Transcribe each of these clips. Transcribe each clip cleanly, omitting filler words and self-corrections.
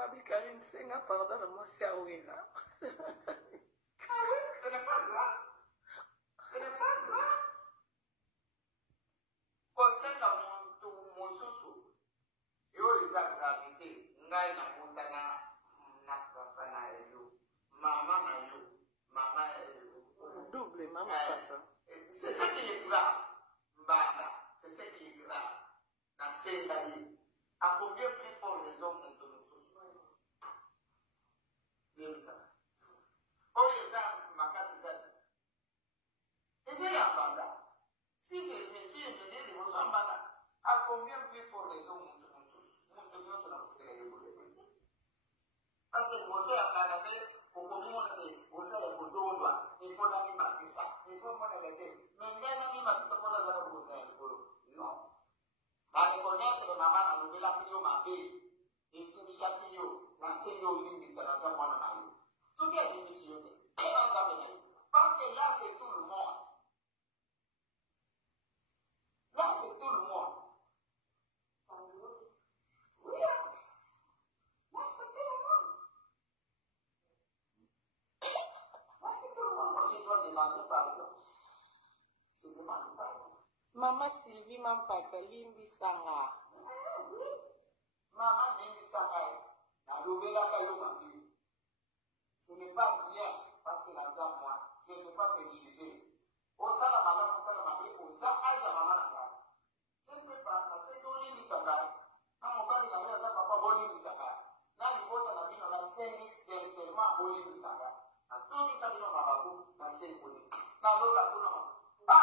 Babi Karine Senga, pardon, moi c'est Awena. Ah oui, ce n'est pas grave. Ce n'est pas grave. Kosenga muntu mususu. Yo iza gravité. Ngai na mutana na papa na yo. Maman na yo. Maman double, maman pas ça. C'est ça qui est grave. Mbada. C'est ça qui est grave. Na senga yi. À combien plus fort les hommes muntu mususu? Dieu ça. Oh, les hommes, ma casse est ça. Et c'est la banda. Si c'est monsieur et monsieur de vos ambana, à combien plus fort les hommes muntu mususu? Muntu mususu na kusela yebole. Parce que vous avez parlé pour communiquer, vous avez pour d'ordre, il faut la mimatisa, il faut mon évêque. Mais même la mimatisa pour la zone vous avez pour non. Dans les connaître, maman a levé la prio ma bé, et tout chaque yo, na seyo limbi sa la zone mon ami. Tout est démission, c'est pas ça venir. Parce que là c'est tout le monde. Là c'est tout le monde. Oui, là c'est tout le monde. Là c'est tout le monde. Moi je dois demander pardon. Je demande pardon. Maman Sylvie Mampata, Limbi Sanga. Oui. Maman Limbi Sanga, na lobela kayo mabi. Ce n'est pas bien parce que dans un mois, je ne peux pas te juger. Au sala maman, au sala mabi, au sala aja maman nanga. Je ne peux pas parce que Limbi Sanga, na mobali na ya papa Limbi Sanga. Na libota na bino na senix seulement Limbi Sanga. Na tout ça bino mababu na senix Limbi. Na lola tout na ba.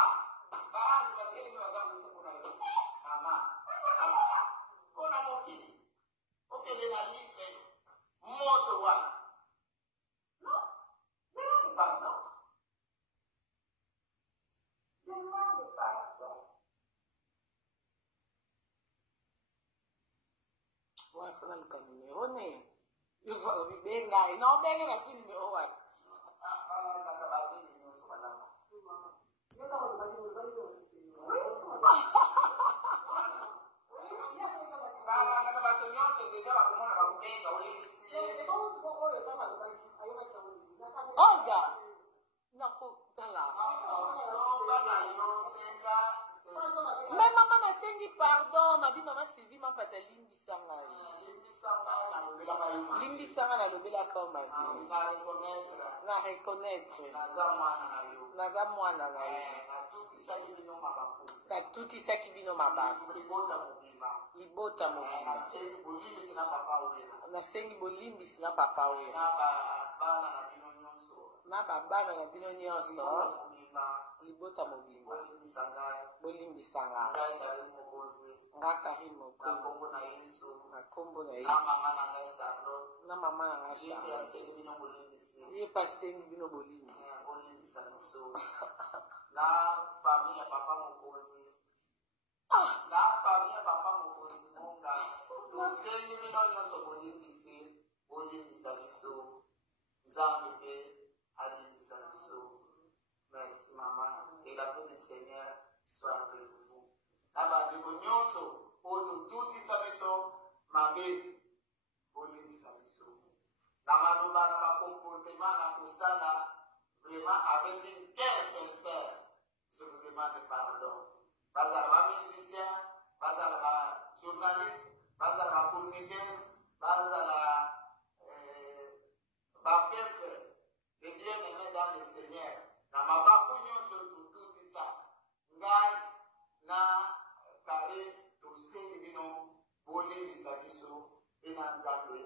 Baadhi ya kile wazangu tuko na leo. Mama. Kuna mokili. Okele na livre. Moto wana. Non. Demande pardon. Demande pardon. Ouais, ça n'a le numéro, né. Il va le benga. Non, benga na si numéro, ouais. Ala na kabati ni nusu malama. C'est déjà la commande à bouteille dans les lycées. Olga, mais maman m'a sengi pardon, na bi maman Sylvie m'a pas limbi sanga. Limbi sanga na lobela koma. Na reconnaître. Naza mwana na yo. Sa tuti saki bino mabako. Libota mobima. Na sengi bolimbi sina papa we. Na babana na bino nyonso. Libota mobima. Bolimbi sanga. Ngaka himo ko. Na kombo na Yesu. Na mama na Charlotte. Ye pasengi bino bolimbi. Na famille papa mokozi. Na famille papa mokozi monga. Dosengi bino nyonso bolimbisi, bolimbisa biso. Nzambe alimbisa biso. Merci maman. Que la paix du Seigneur soit avec vous. Naba ndeko nyonso oyo tutisa biso mabe bolimbisa biso. Na maloba na comportement na kosala vraiment avec une cœur sincère. Je vous demande pardon. Pas à la musicien, pas à la journaliste, pas à la communicateur, pas à la peuple de bien-aimés dans le Seigneur. Na mabakunyo sur tout ça. Ngai na kare to sengi bino bole bisabiso ina nzambe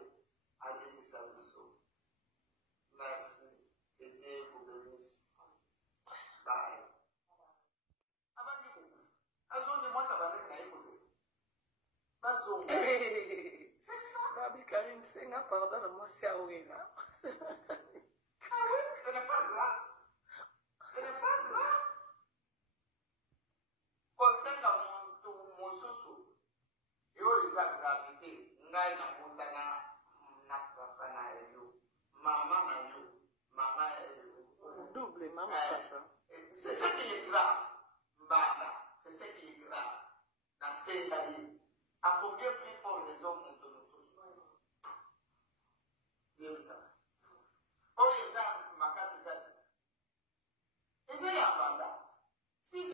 ali bisabiso. Merci. Que Dieu vous bénisse. Bye. Moi, ça va être c'est ça. Babi Karine Senga, pardon, moi c'est Awena. Ah oui, ce n'est pas grave. Ce n'est pas grave. Kosenga muntu mususu. Yo iza gravité. Ngai na mutana na papa na yo. Maman na yo. Maman double, maman pas ça. C'est ça qui est grave. Mbada. C'est ce qui est grave. Na senga yi. À combien